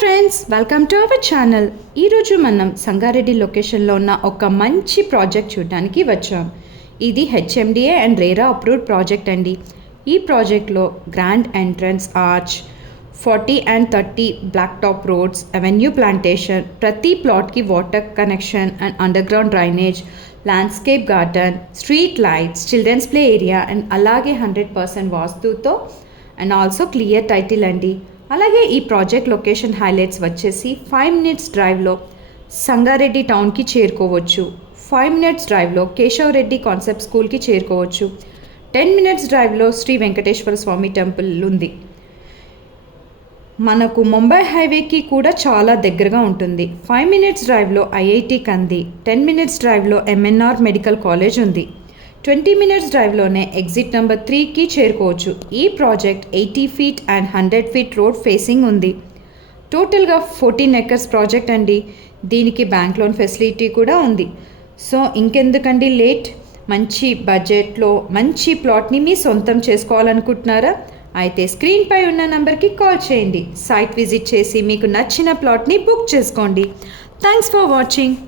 Friends, welcome to our channel. ఈరోజు మనం సంగారెడ్డి లొకేషన్లో ఉన్న ఒక మంచి ప్రాజెక్ట్ చూడడానికి వచ్చాం. ఇది HMDA and RERA approved project అండి. ఈ ప్రాజెక్ట్లో grand entrance arch, 40 and 30 black top roads, avenue plantation, ప్రతి ప్లాట్కి water connection and underground drainage, landscape garden, street lights, children's play area and అలాగే 100% వాస్తుతో అండ్ ఆల్సో క్లియర్ టైటిల్ అండి. అలాగే ఈ ప్రాజెక్ట్ లొకేషన్ హైలైట్స్ వచ్చేసి 5 minutes డ్రైవ్లో సంగారెడ్డి టౌన్కి చేరుకోవచ్చు, 5 minutes డ్రైవ్లో కేశవ్ రెడ్డి కాన్సెప్ట్ స్కూల్కి చేరుకోవచ్చు, 10 minutes డ్రైవ్లో శ్రీ వెంకటేశ్వర స్వామి టెంపుల్ ఉంది. మనకు ముంబై హైవేకి కూడా చాలా దగ్గరగా ఉంటుంది. 5 minutes డ్రైవ్లో ఐఐటి కంది, 10 minutes డ్రైవ్లో ఎంఎన్ఆర్ మెడికల్ కాలేజ్ ఉంది, 20 minutes డ్రైవ్లోనే ఎగ్జిట్ నెంబర్ 3కి చేరుకోవచ్చు. ఈ project 80 feet and 100 feet road facing ఉంది. టోటల్గా 14 acres ప్రాజెక్ట్ అండి. దీనికి బ్యాంక్ లోన్ ఫెసిలిటీ కూడా ఉంది. సో ఇంకెందుకండి లేట్, మంచి బడ్జెట్లో మంచి ప్లాట్ని మీ సొంతం చేసుకోవాలనుకుంటున్నారా? అయితే స్క్రీన్పై ఉన్న నెంబర్కి కాల్ చేయండి. సైట్ విజిట్ చేసి మీకు నచ్చిన ప్లాట్ని బుక్ చేసుకోండి. Thanks for watching.